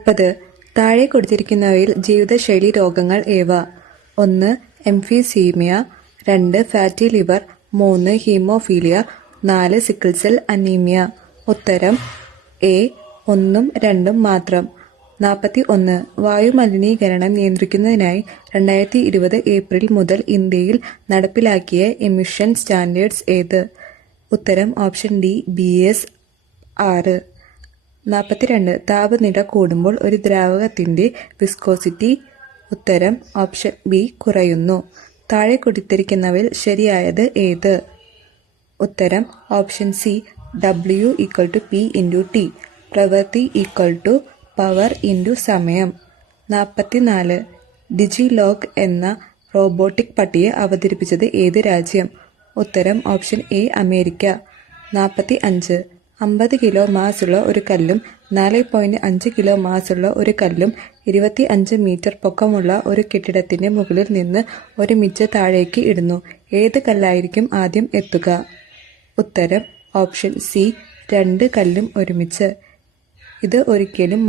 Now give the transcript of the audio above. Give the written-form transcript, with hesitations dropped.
30. താഴെ കൊടുത്തിരിക്കുന്നവയിൽ ജീവിതശൈലി രോഗങ്ങൾ ഏവ? 1. എംഫീസീമിയ, 2. Fatty liver, 3. Haemophilia, 4. Sickle cell anaemia. ഉത്തരം എ 1ഉം 2ഉം മാത്രം. 41. വായുമലിനീകരണം നിയന്ത്രിക്കുന്നതിനായി 2020 ഏപ്രിൽ മുതൽ ഇന്ത്യയിൽ നടപ്പിലാക്കിയ എമിഷൻ സ്റ്റാൻഡേർഡ്സ് ഏത്? ഉത്തരം ഓപ്ഷൻ ഡി BS 6. 42. താപനില കൂടുമ്പോൾ ഒരു ദ്രാവകത്തിന്റെ വിസ്കോസിറ്റി? ഉത്തരം ഓപ്ഷൻ ബി കുറയുന്നു. താഴെ കൊടുത്തിരിക്കുന്നവയിൽ ശരിയായത് ഏത്? ഉത്തരം option C W = P × T. പ്രവൃത്തി = പവർ × സമയം. 44. ഡിജിലോക്ക് എന്ന റോബോട്ടിക് പട്ടിയെ അവതരിപ്പിച്ചത് ഏത് രാജ്യം? ഉത്തരം ഓപ്ഷൻ എ അമേരിക്ക. 45. 50 കിലോ മാസുള്ള ഒരു കല്ലും 4.5 കിലോ മാസുള്ള ഒരു കല്ലും 25 മീറ്റർ പൊക്കമുള്ള ഒരു കെട്ടിടത്തിന്റെ മുകളിൽ നിന്ന് ഒരുമിച്ച് താഴേക്ക് ഇടുന്നു. ഏത് കല്ലായിരിക്കും ആദ്യം എത്തുക? ഉത്തരം ഓപ്ഷൻ സി 2 കല്ലും ഒരുമിച്ച്. ഇത് ഒരിക്കലും